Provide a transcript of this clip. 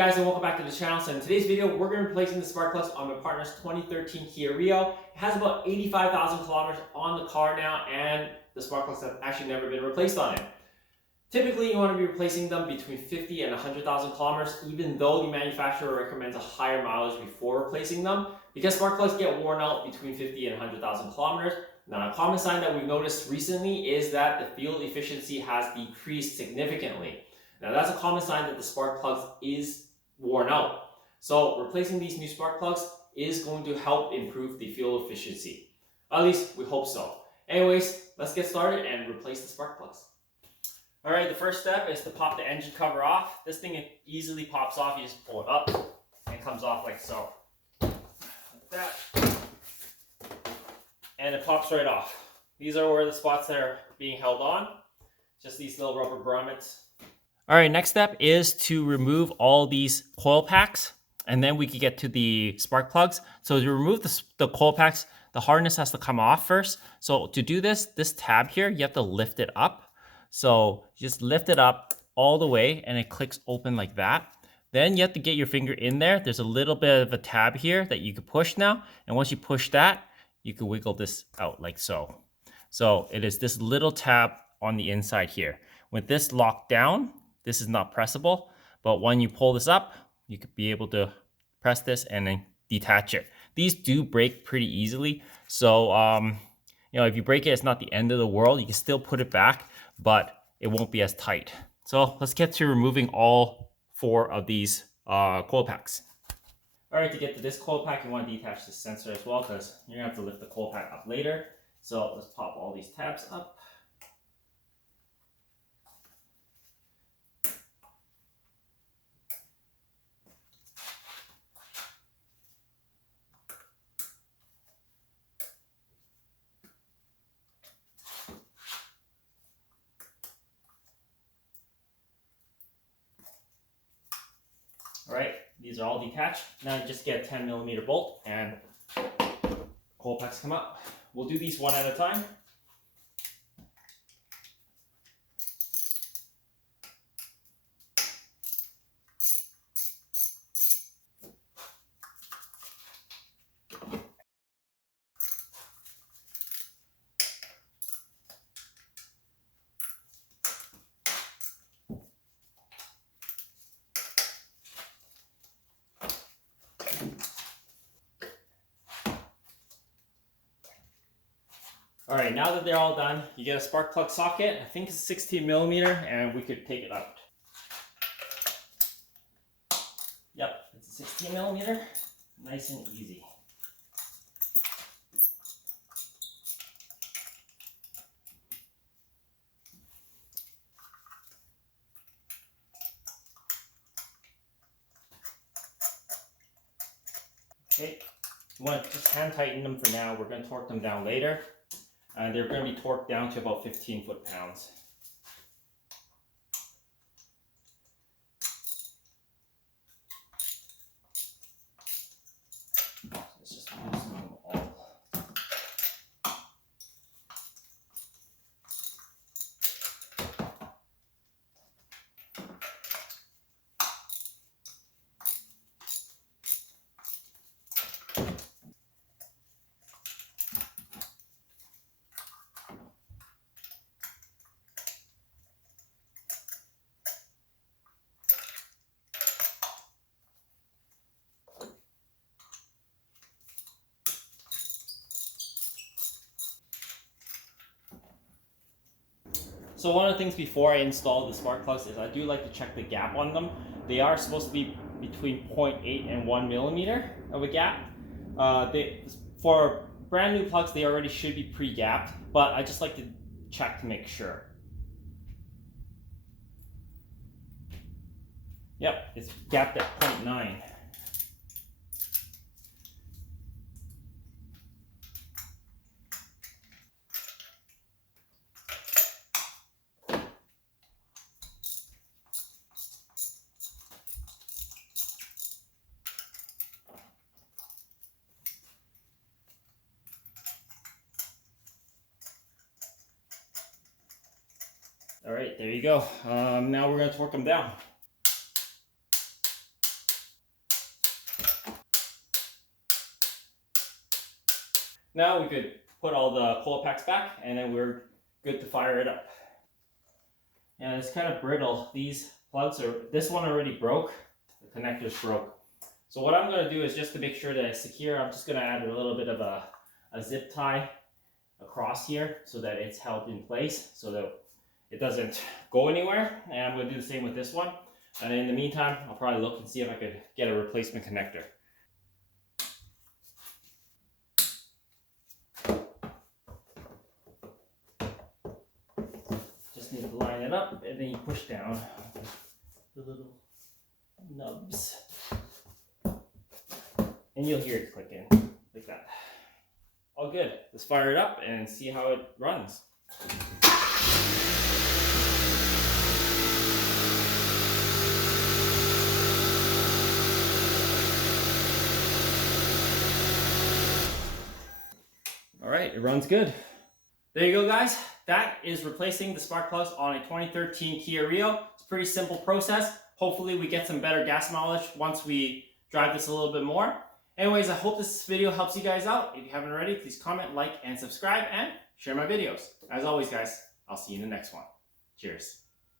Hey guys, and welcome back to the channel. So in today's video, we're going to be replacing the spark plugs on my partner's 2013 Kia Rio. It has about 85,000 kilometers on the car now, and the spark plugs have actually never been replaced on it. Typically, you want to be replacing them between 50 and 100,000 kilometers, even though the manufacturer recommends a higher mileage before replacing them, because spark plugs get worn out between 50 and 100,000 kilometers. Now, a common sign that we've noticed recently is that the fuel efficiency has decreased significantly. Now, that's a common sign that the spark plugs is worn out. So replacing these new spark plugs is going to help improve the fuel efficiency. At least we hope so. Anyways, let's get started and replace the spark plugs. All right, the first step is to pop the engine cover off. This thing easily pops off. You just pull it up and it comes off like so. Like that. And it pops right off. These are where the spots that are being held on. Just these little rubber grommets. All right, next step is to remove all these coil packs, and then we can get to the spark plugs. So to remove the coil packs, the harness has to come off first. So to do this tab here, you have to lift it up. So just lift it up all the way and it clicks open like that. Then you have to get your finger in there. There's a little bit of a tab here that you can push now. And once you push that, you can wiggle this out like so. So it is this little tab on the inside here. With this locked down, this is not pressable, but when you pull this up, you could be able to press this and then detach it. These do break pretty easily. So, if you break it, it's not the end of the world. You can still put it back, but it won't be as tight. So let's get to removing all 4 of these coil packs. All right, to get to this coil pack, you want to detach the sensor as well, because you're gonna have to lift the coil pack up later. So let's pop all these tabs up. All right, these are all detached. Now just get a 10mm bolt and coil packs come up. We'll do these one at a time. All right, now that they're all done, you get a spark plug socket. I think it's 16mm, and we could take it out. Yep, it's a 16mm, nice and easy. Okay, you want to just hand tighten them for now. We're going to torque them down later. They're going to be torqued down to about 15 foot-pounds. Let's just loosen them all. So one of the things before I install the spark plugs is I do like to check the gap on them. They are supposed to be between 0.8 and 1mm of a gap. For brand new plugs, they already should be pre-gapped, but I just like to check to make sure. Yep, it's gapped at 0.9. All right, there you go. Now we're going to torque them down. Now we could put all the Coilpacks back and then we're good to fire it up. And it's kind of brittle. These plugs are, this one already broke. The connector's broke. So what I'm going to do is just to make sure that it's secure, I'm just going to add a little bit of a zip tie across here so that it's held in place so that it doesn't go anywhere. And I'm going to do the same with this one. And in the meantime, I'll probably look and see if I could get a replacement connector. Just need to line it up and then you push down the little nubs. And you'll hear it clicking like that. All good. Let's fire it up and see how it runs. All right, it runs good. There you go, guys. That is replacing the spark plugs on a 2013 Kia Rio. It's a pretty simple process. Hopefully we get some better gas mileage once we drive this a little bit more. Anyways, I hope this video helps you guys out. If you haven't already, please comment, like, and subscribe, and share my videos. As always, guys, I'll see you in the next one. Cheers.